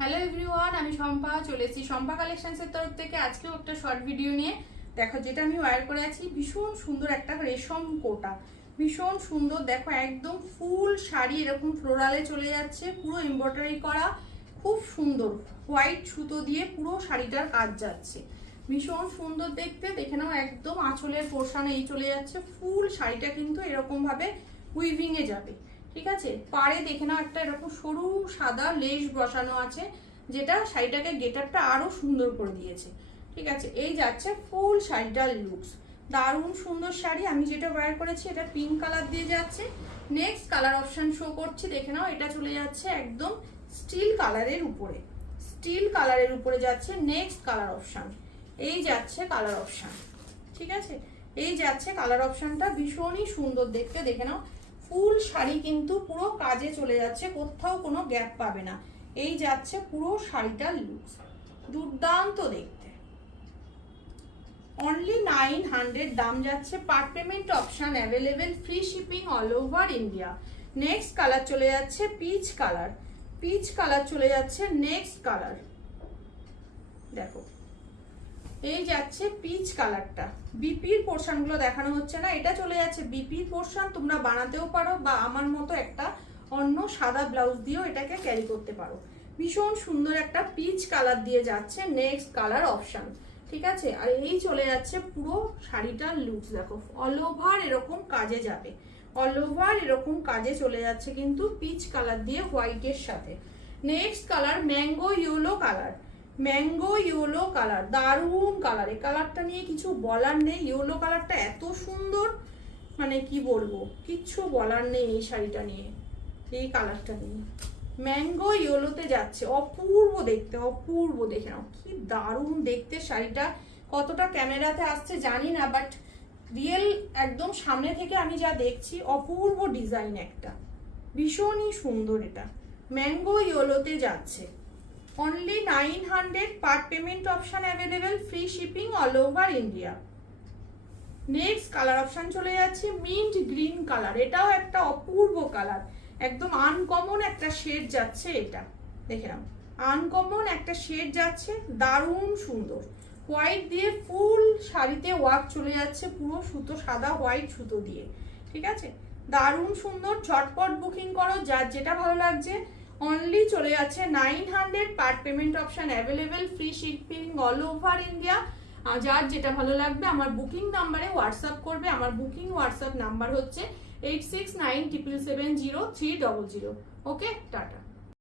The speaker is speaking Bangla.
হ্যালো এভরিওয়ান, আমি শম্পা চলে এসেছি শম্পা কালেকশনসের তরফ থেকে। আজকেও একটা শর্ট ভিডিও নিয়ে দেখো, যেটা আমি ওয়্যার করে আছি ভীষণ সুন্দর একটা রেশম কোটা, ভীষণ সুন্দর। দেখো একদম ফুল শাড়ি এরকম ফ্লোরালে চলে যাচ্ছে, পুরো এমব্রয়ডারি করা, খুব সুন্দর হোয়াইট সুতো দিয়ে পুরো শাড়িটার কাজ যাচ্ছে, ভীষণ সুন্দর দেখতে। দেখে নাও একদম আঁচলের পোর্শনে এই চলে যাচ্ছে, ফুল শাড়িটা কিন্তু এরকম ভাবে উইভিং এ যাবে। ঠিক আছে, পাড়ে দেখে নাও একটা এরকম সরু সাদা লেস বসানো আছে, যেটা শাড়িটাকে গেটআপটা আরো সুন্দর করে দিয়েছে। ঠিক আছে, এই যাচ্ছে ফুল শাড়িটার লুকস, দারুণ সুন্দর শাড়ি। আমি যেটা ওয়্যার করেছি এটা পিঙ্ক কালার দিয়ে যাচ্ছে। নেক্সট কালার অপশন শো করছি, দেখে নাও এটা চলে যাচ্ছে একদম স্টিল কালারের উপরে, স্টিল কালারের উপরে যাচ্ছে নেক্সট কালার অপশন। এই যাচ্ছে কালার অপশন। ঠিক আছে, এই যাচ্ছে কালার অপশনটা, ভীষণই সুন্দর দেখতে। দেখে নাও ফুল শাড়ি কিন্তু পুরো কাজে চলে যাচ্ছে, কোথাও কোনো গ্যাপ পাবে না। এই যাচ্ছে পুরো শাড়িটার লুকস, দুর্দান্ত দেখতে। অনলি 900 দাম যাচ্ছে, part payment option available, free shipping all over India. Next colour চলে যাচ্ছে পিচ কালার, পিচ কালার চলে যাচ্ছে নেক্সট কালার। দেখো এই যাচ্ছে পিচ কালারটা, বিপির পোর্শন গুলো দেখানো হচ্ছে না, এটা চলে যাচ্ছে বিপির পোর্শন। তোমরা বানাতেও পারো বা আমার মতো একটা অন্য সাদা ব্লাউজ দিয়েও এটাকে ক্যারি করতে পারো। ভীষণ সুন্দর একটা পিচ কালার দিয়ে যাচ্ছে নেক্সট কালার অপশন। ঠিক আছে, আর এই চলে যাচ্ছে পুরো শাড়িটার লুকস। দেখো অল ওভার এরকম কাজে যাবে, অল ওভার এরকম কাজে চলে যাচ্ছে কিন্তু পিচ কালার দিয়ে হোয়াইটের সাথে। Next colour mango yellow colour, mango yellow colour, দারুণ কালার। এই কালারটা নিয়ে কিছু বলার নেই, ইয়েলো কালারটা এত সুন্দর, মানে কি বলবো, কিচ্ছু বলার নেই এই শাড়িটা নিয়ে, এই কালারটা নিয়ে। ম্যাঙ্গো ইয়েলোতে যাচ্ছে, অপূর্ব দেখতে, অপূর্ব। দেখে নাও কি দারুণ দেখতে শাড়িটা, কতটা ক্যামেরাতে আসছে জানি না, বাট রিয়েল একদম সামনে থেকে আমি যা দেখছি অপূর্ব ডিজাইন একটা, ভীষণই সুন্দর। এটা ম্যাঙ্গো ইয়েলোতে যাচ্ছে, only 900, part payment option available, free shipping all over India. Next colour option চলে যাচ্ছে মিন্ট গ্রিন কালার, এটাও একটা অপূর্ব কালার, একদম আনকমন একটা শেড যাচ্ছে। এটা দেখে নাও আনকমন একটা শেড যাচ্ছে, দারুণ সুন্দর। হোয়াইট দিয়ে ফুল শাড়িতে ওয়ার্ক চলে যাচ্ছে, পুরো সুতো সাদা হোয়াইট সুতো দিয়ে। ঠিক আছে, দারুণ সুন্দর। ঝটপট বুকিং করো, যার যেটা ভালো লাগছে। অনলি চলে যাচ্ছে 900, part payment option available, free shipping all over India. যার যেটা ভালো লাগবে আমার বুকিং নাম্বারে হোয়াটসঅ্যাপ করবে। আমার বুকিং হোয়াটসঅ্যাপ নাম্বার হচ্ছে 8697770300। ওকে, টাটা।